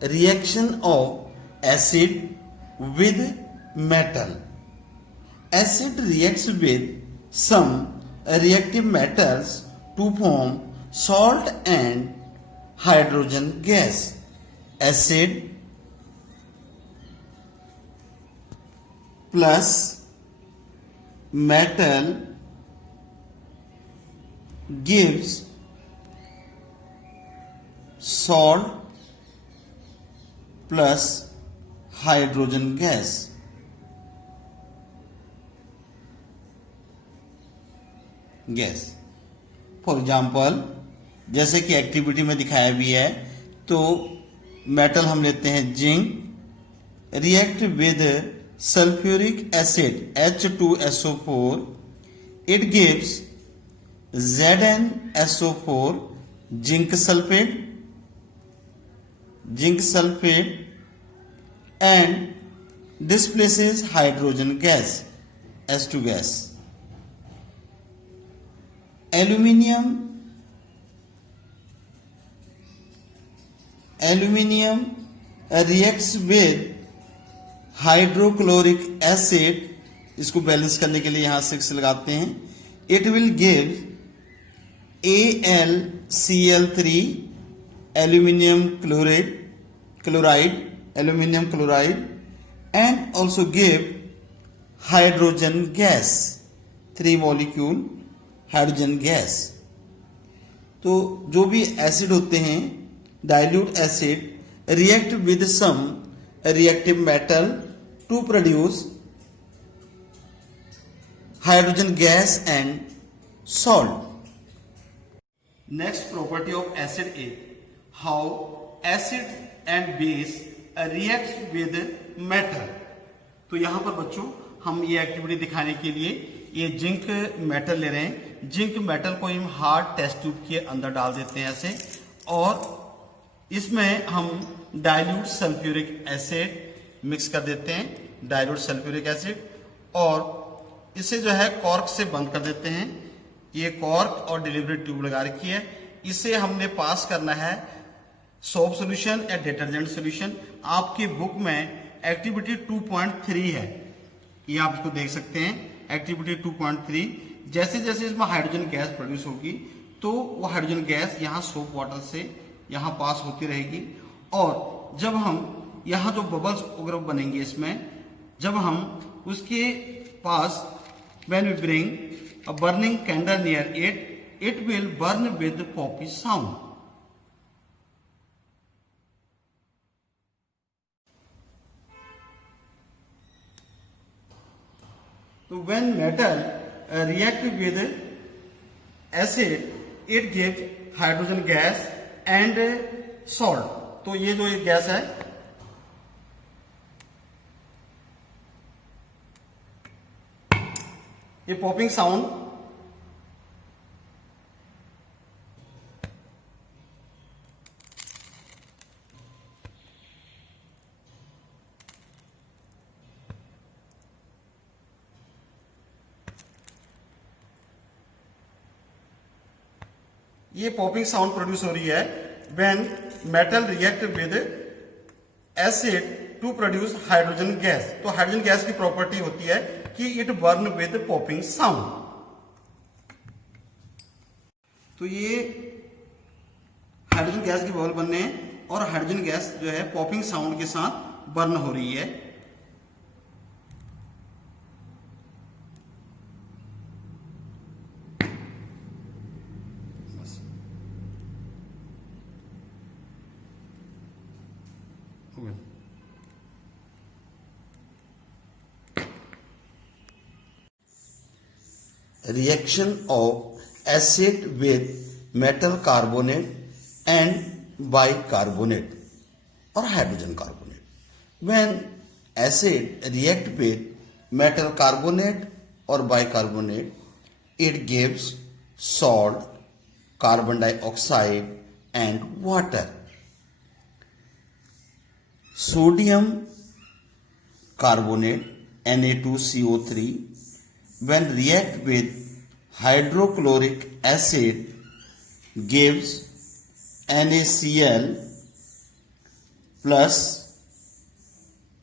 reaction of acid with metal. Acid reacts with some reactive metals to form salt and hydrogen gas. Acid plus metal gives salt plus hydrogen gas. For example जैसे कि activity में दिखाया भी है, तो metal हम लेते हैं zinc, react with sulphuric acid H2SO4, it gives ZnSO4, zinc sulphate and displaces hydrogen gas H2 gas. Aluminium reacts with hydrochloric acid, इसको बैलेंस करने के लिए यहां 6 लगाते हैं. It will give AlCl3 aluminium chloride and also give hydrogen gas, 3 molecule hydrogen gas. तो जो भी एसिड होते हैं, dilute acid react with some reactive metal to produce hydrogen gas and salt. Next property of acid is how acid and base react with metal. तो यहां पर बच्चों हम ये एक्टिविटी दिखाने के लिए ये जिंक मेटल ले रहे हैं. जिंक मेटल को हम हार्ड टेस्ट ट्यूब के अंदर डाल देते हैं ऐसे, और इसमें हम डाइल्यूट सल्फ्यूरिक एसिड मिक्स कर देते हैं, डाइल्यूट सल्फ्यूरिक एसिड, और इसे जो है कॉर्क से बंद कर देते हैं. ये कॉर्क और डिलीवरी ट्यूब लगा रखी है. इसे हमने पास करना है सोप सोल्यूशन या डिटर्जेंट सोल्यूशन. आपकी बुक में एक्टिविटी 2.3 है, ये आप इसको देख सकते हैं. एक्टिविटी 2.3, जैसे जैसे इसमें हाइड्रोजन गैस प्रोड्यूस होगी तो वो हाइड्रोजन गैस यहाँ सोप वाटर से यहाँ पास होती रहेगी, और जब हम यहाँ जो बबल्स वगैरह बनेंगे इसमें, जब हम उसके पास when we bring a burning candle near it, it will burn with poppy sound. तो when metal react with acid, it gives hydrogen gas and salt. तो ये जो ये गैस है, ये पॉपिंग साउंड, ये पॉपिंग साउंड प्रोड्यूस हो रही है when metal react with acid to produce hydrogen gas. तो हाइड्रोजन गैस की प्रॉपर्टी होती है कि it burn with popping sound. तो ये हाइड्रोजन गैस की बबल बनने हैं और हाइड्रोजन गैस जो है पॉपिंग साउंड के साथ बर्न हो रही है. Reaction of acid with metal carbonate and bicarbonate or hydrogen carbonate. When acid react with metal carbonate or bicarbonate, it gives salt, carbon dioxide and water. Sodium carbonate Na2CO3 when react with hydrochloric acid gives NaCl plus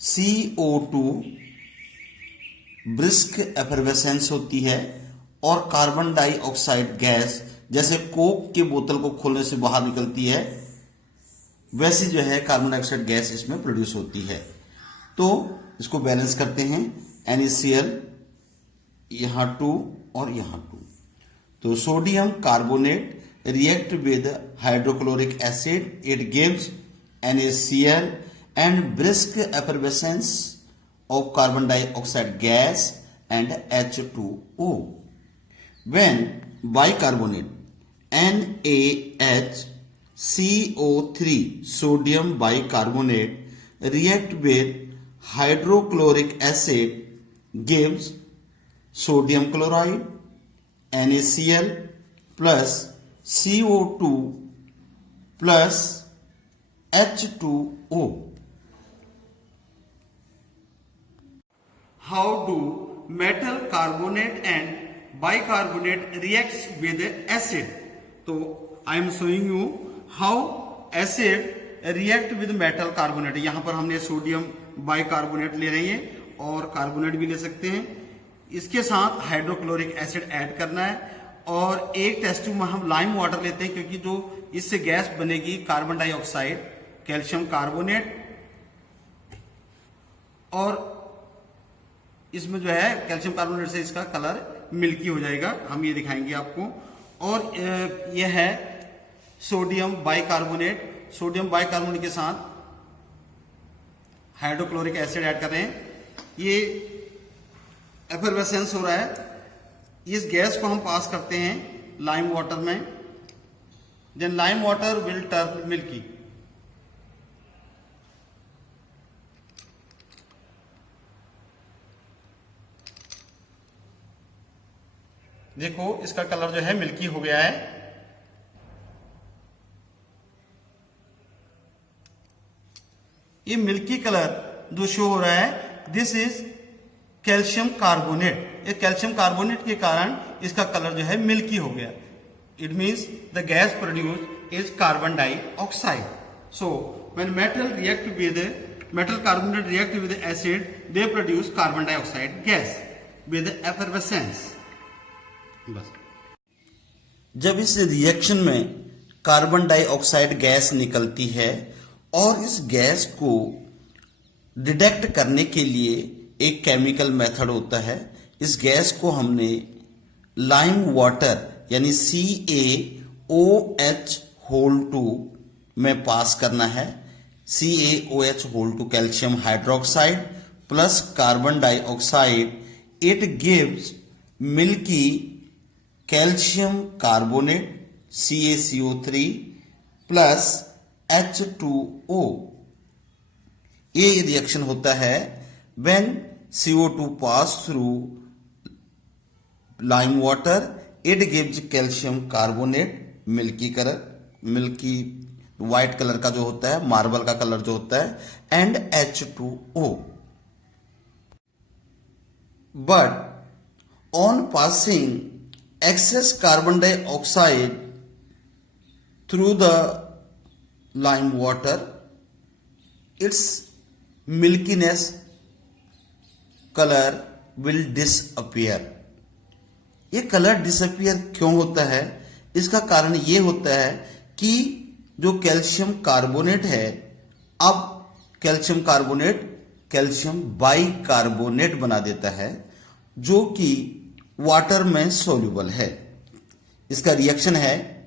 CO2 brisk effervescence होती है, और carbon dioxide gas जैसे Coke के बोतल को खोलने से बाहर निकलती है, वैसी जो है कार्बन डाइऑक्साइड गैस इसमें प्रोड्यूस होती है। तो इसको बैलेंस करते हैं, NaCl यहां 2 और यहां 2। तो sodium carbonate react with hydrochloric acid, it gives NaCl and brisk effervescence of carbon dioxide gas and H2O. When bicarbonate NaHCO3 sodium bicarbonate react with hydrochloric acid gives sodium chloride, NaCl plus CO2 plus H2O. How do metal carbonate and bicarbonate reacts with acid? तो I am showing you how acid react with metal carbonate. यहाँ पर हमने sodium bicarbonate ले रही है और carbonate भी ले सकते हैं। इसके साथ हाइड्रोक्लोरिक एसिड ऐड करना है, और एक टेस्ट ट्यूब में हम लाइम वाटर लेते हैं, क्योंकि जो इससे गैस बनेगी कार्बन डाइऑक्साइड, कैल्शियम कार्बोनेट, और इसमें जो है कैल्शियम कार्बोनेट से इसका कलर मिल्की हो जाएगा, हम ये दिखाएंगे आपको। और यह है सोडियम बाइकार्बोनेट। सोडियम बाइकार्बोनेट के साथ हाइड्रोक्लोरिक एसिड ऐड कर रहे हैं, ये एफरवेसेंस हो रहा है। इस गैस को हम पास करते हैं लाइम वाटर में, then lime water will turn milky. देखो इसका कलर जो है मिल्की हो गया है। ये मिल्की कलर जो शो हो रहा है, दिस इज कैल्शियम कार्बोनेट। ये कैल्शियम कार्बोनेट के कारण इसका कलर जो है मिल्की हो गया। It means the gas produce is carbon dioxide. So when metal carbonate react with acid, they produce carbon dioxide gas with effervescence. बस। जब इस रिएक्शन में कार्बन डाइऑक्साइड गैस निकलती है, और इस गैस को डिटेक्ट करने के लिए एक केमिकल मेथड होता है। इस गैस को हमने लाइम वाटर यानी CaOH2 में पास करना है। CaOH2 calcium hydroxide plus carbon dioxide, it gives milky calcium carbonate CaCO3 plus H2O। ये रिएक्शन होता है when CO2 pass through lime water, it gives calcium carbonate, milky white colour का जो होता है, मार्बल का कलर जो होता है, and H2O। But on passing excess carbon dioxide through the lime water, its milkiness color will disappear। ये colour disappear क्यों होता है? इसका कारण ये होता है कि जो कैल्शियम कार्बोनेट है, अब कैल्शियम कार्बोनेट कैल्शियम बाइकार्बोनेट बना देता है, जो कि वाटर में सोल्यूबल है। इसका रिएक्शन है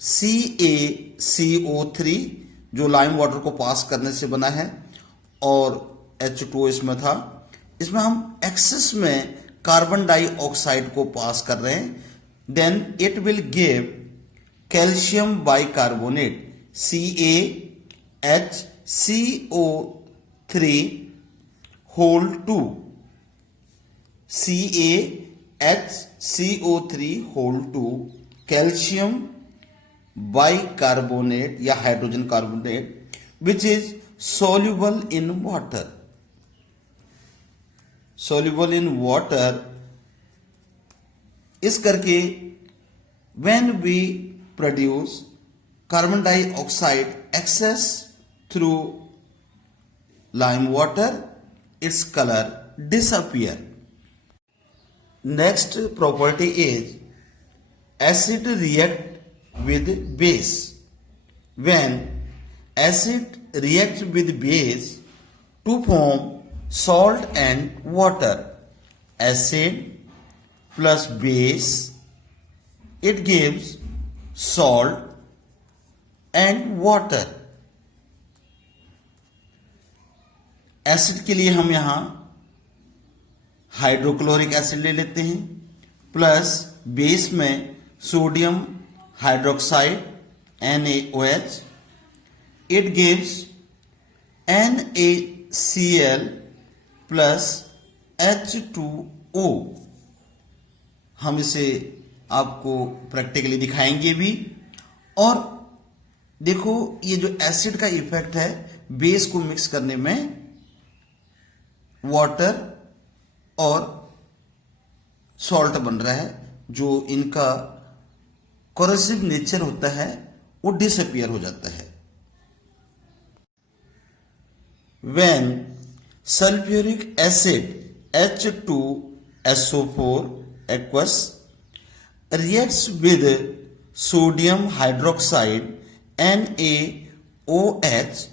CaCO3 जो लाइम वाटर को पास करने से बना है, और H2O इसमें था। इसमें हम एक्सेस में कार्बन डाइऑक्साइड को पास कर रहे हैं, then it will give calcium bicarbonate CaHCO3 whole 2 CaHCO3 whole 2 calcium bicarbonate या hydrogen carbonate which is soluble in water। soluble in water इस करके when we produce carbon dioxide excess through lime water, its color disappear. Next property is acid react with base. When acid reacts with base to form salt and water, acid plus base, it gives salt and water. Acid के लिए हम यहां hydrochloric acid ले लेते हैं, plus base में sodium hydroxide NaOH. It gives NaCl plus H2O. हम इसे आपको प्रैक्टिकली दिखाएंगे भी. और देखो ये जो एसिड का इफेक्ट है बेस को मिक्स करने में, वाटर और सॉल्ट बन रहा है, जो इनका कोरोसिव नेचर होता है वो डिसअपियर हो जाता है. When sulfuric acid H2SO4 aqueous reacts with sodium hydroxide NaOH,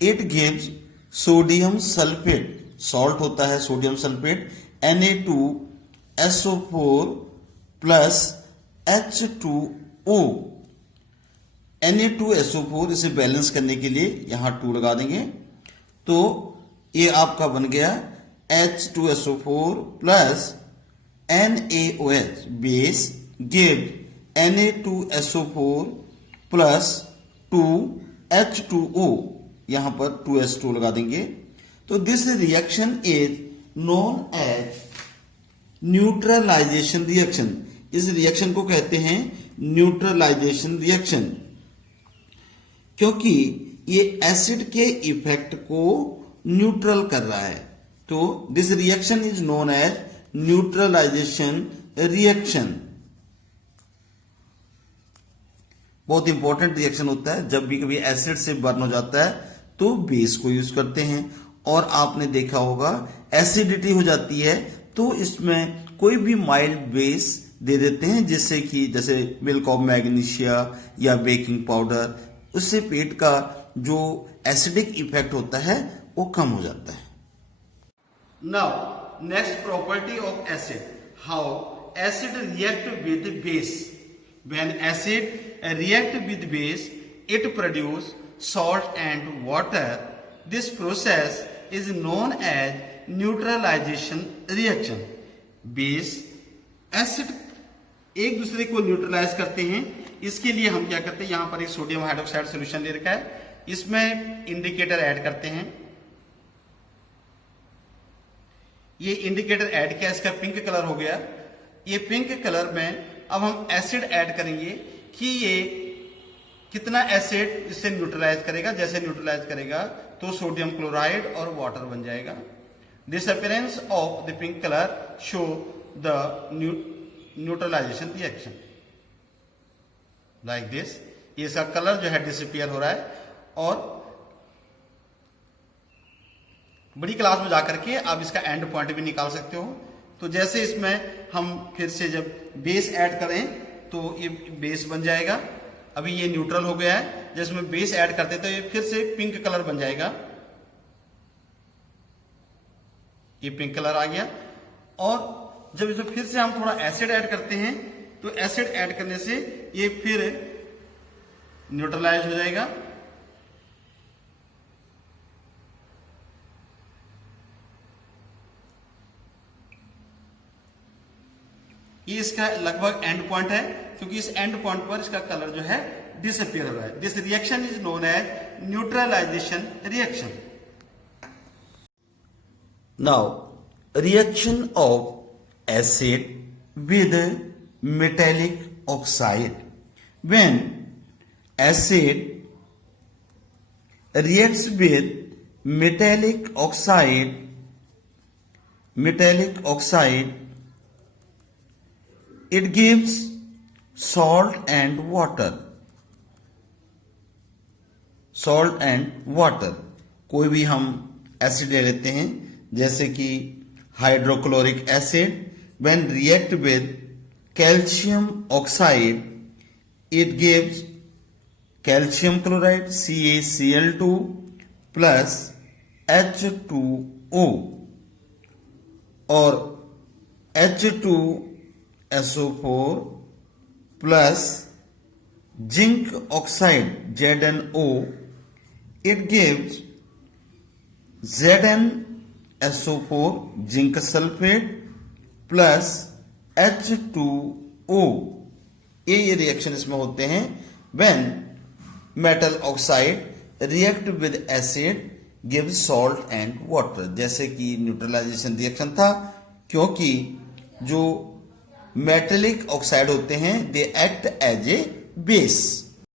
it gives sodium sulfate, salt होता है sodium sulphate, Na2SO4 plus H2O. Na2SO4 इसे बैलेंस करने के लिए यहां 2 लगा देंगे, तो ये आपका बन गया H2SO4 plus NaOH. Base give Na2SO4 plus 2H2O. यहां पर 2H2 लगा देंगे. तो this reaction is known as neutralisation reaction. इस रिएक्शन को कहते हैं न्यूट्रलाइजेशन रिएक्शन, क्योंकि ये एसिड के इफेक्ट को न्यूट्रल कर रहा है. तो this reaction is known as neutralisation reaction. बहुत इंपॉर्टेंट रिएक्शन होता है. जब भी कभी एसिड से बर्न हो जाता है तो बेस को यूज करते हैं. और आपने देखा होगा एसिडिटी हो जाती है तो इसमें कोई भी माइल्ड बेस दे देते हैं, जिससे कि जैसे मिल्क ऑफ मैग्नीशिया या बेकिंग पाउडर, उससे पेट का जो एसिडिक इफेक्ट होता है वो कम हो जाता है. Now next property of acid, how acid react with base. When acid react with base it produce salt and water. This process is known as neutralization reaction. Base acid एक दूसरे को neutralise करते हैं. इसके लिए हम क्या करते हैं, यहां पर एक सोडियम हाइड्रोक्साइड सॉल्यूशन ले रखा है, इसमें इंडिकेटर ऐड करते हैं. ये इंडिकेटर ऐड किया, इसका पिंक कलर हो गया. ये पिंक कलर में अब हम एसिड ऐड करेंगे कि ये कितना एसिड इससे न्यूट्रलाइज करेगा. जैसे न्यूट्रलाइज करेगा तो सोडियम क्लोराइड और वाटर बन जाएगा. This appearance of the pink colour show the neutralisation reaction like this. ये इसका कलर जो है डिसअपियर हो रहा है. और बड़ी क्लास में जाकर के आप इसका एंड पॉइंट भी निकाल सकते हो. तो जैसे इसमें हम फिर से जब बेस ऐड करें तो ये बेस बन जाएगा. अभी ये न्यूट्रल हो गया है, जिसमें बेस ऐड करते तो ये फिर से पिंक कलर बन जाएगा. ये पिंक कलर आ गया. और जब इसमें फिर से हम थोड़ा एसिड ऐड करते हैं तो एसिड ऐड करने से ये फिर न्यूट्रलाइज हो जाएगा. ये इसका लगभग एंड पॉइंट है, क्योंकि इस एंड पॉइंट पर इसका कलर जो है डिसअपियर हो रहा है. This reaction is known as neutralisation reaction. Now reaction of acid with metallic oxide. When acid reacts with metallic oxide, it gives salt and water. कोई भी हम एसिड ले लेते हैं, जैसे कि hydrochloric acid when react with calcium oxide it gives calcium chloride CaCl2 plus H2O और H2SO4 plus zinc oxide ZnO it gives ZnSO4 zinc sulphate plus H2O। ये रिएक्शन इसमें होते हैं when metal oxide react with acid gives salt and water, जैसे कि neutralisation reaction था, क्योंकि जो मेटेलिक ऑक्साइड होते हैं they act as a base.